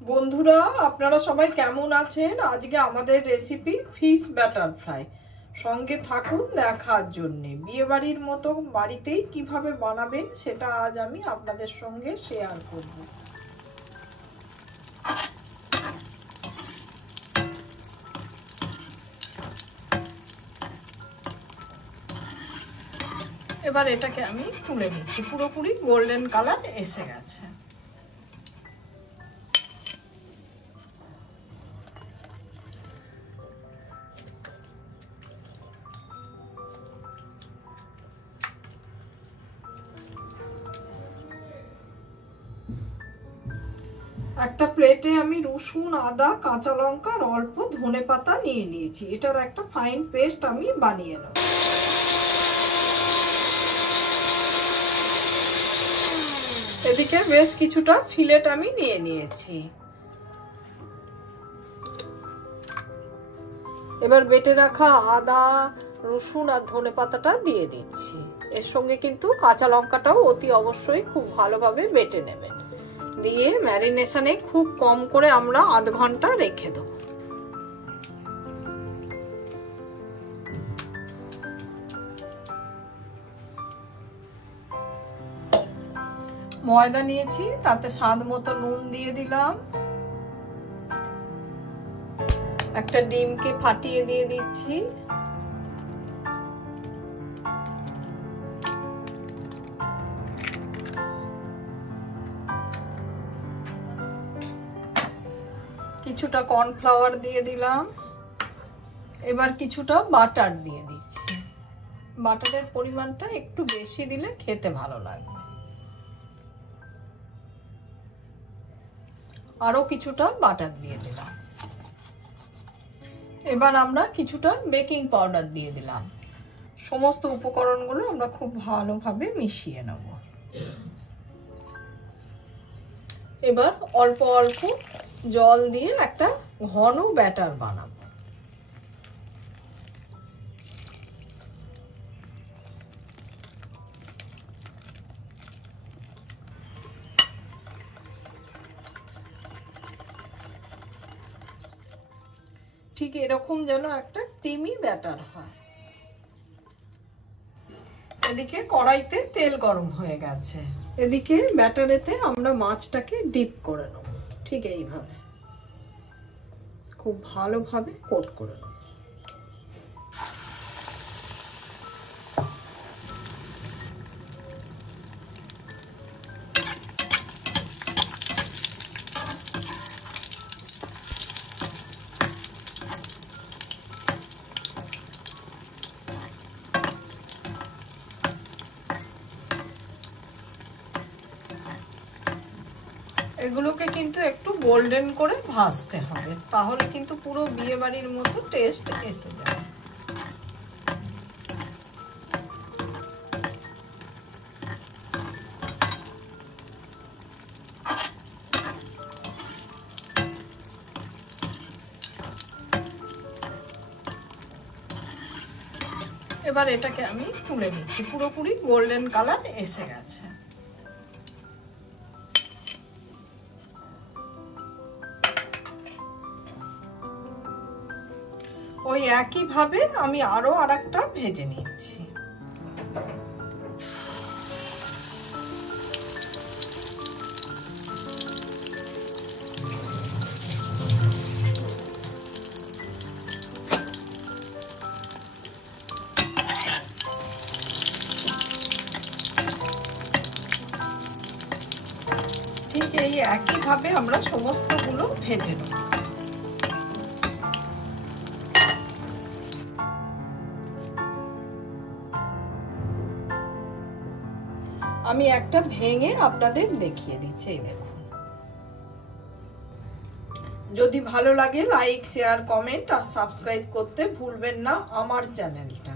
বন্ধুরা, আপনারা সবাই কেমন আছেন? আজকে আমাদের রেসিপি ফিশ ব্যাটার ফ্রাই। সঙ্গে থাকুন দেখার জন্যে। বিয়েবাড়ির মতো বাড়িতেই কিভাবে বানাবেন সেটা আজ আমি আপনাদের সঙ্গে শেয়ার করব। এবার এটাকে আমি তুলে নিচ্ছি। পুরোপুরি গোল্ডেন কালার এসে গেছে। একটা প্লেটে আমি রসুন, আদা, কাঁচা লঙ্কা আর অল্প ধনেপাতা নিয়ে নিয়েছি। এটার একটা ফাইন পেস্ট আমি বানিয়ে নেব। এদিকে বেশ কিছুটা ফিলেট আমি নিয়ে নিয়েছি। এবার বেটে রাখা আদা, রসুন আর ধনেপাতাটা দিয়ে দিচ্ছি। এর সঙ্গে কিন্তু কাঁচা লঙ্কাটাও অতি অবশ্যই খুব ভালোভাবে বেটে নেবেন। দিয়ে ম্যারিনেশনে খুব কম করে আমরা আধ ঘন্টা রেখে দেবো। ময়দা নিয়েছি, তাতে স্বাদ মতো নুন দিয়ে দিলাম। একটা ডিমকে ফাটিয়ে দিয়ে দিচ্ছি। কিছুটা কর্নফ্লাওয়ার দিয়ে দিলাম। এবার কিছুটা বাটার দিয়ে দিচ্ছি। বাটারের পরিমাণটা একটু বেশি দিলে খেতে ভালো লাগবে। আরো কিছুটা বাটার দিয়ে দিলাম। এবার আমরা কিছুটা বেকিং পাউডার দিয়ে দিলাম। সমস্ত উপকরণগুলো আমরা খুব ভালোভাবে মিশিয়ে নেব। এবার অল্প অল্প জল দিয়ে একটা ঘন ব্যাটার বানাবো। ঠিক এরকম যেন একটা ক্রিমি ব্যাটার হয়। এদিকে কড়াইতে তেল গরম হয়ে গেছে। এদিকে ব্যাটারেতে আমরা মাছটাকে ডিপ করে নেব। ঠিক এইভাবে খুব ভালোভাবে কোট করে নেব। এগুলোকে কিন্তু একটু গোল্ডেন করে ভাজতে হবে, তাহলে কিন্তু পুরো বিয়ে বাড়ির মতো টেস্ট এসে যাবে। এবার এটাকে আমি তুলে নিচ্ছি। পুরোপুরি গোল্ডেন কালার এসে গেছে। ওই একইভাবে আমি আরো আরেকটা ভেজে নিচ্ছি। ঠিক এই একইভাবে আমরা সমস্তগুলো ভেজে নেব। আমি একটা ভেঙে আপনাদের দেখিয়ে দিচ্ছি। এই দেখুন। যদি ভালো লাগে লাইক, শেয়ার, কমেন্ট আর সাবস্ক্রাইব করতে ভুলবেন না আমার চ্যানেলটা।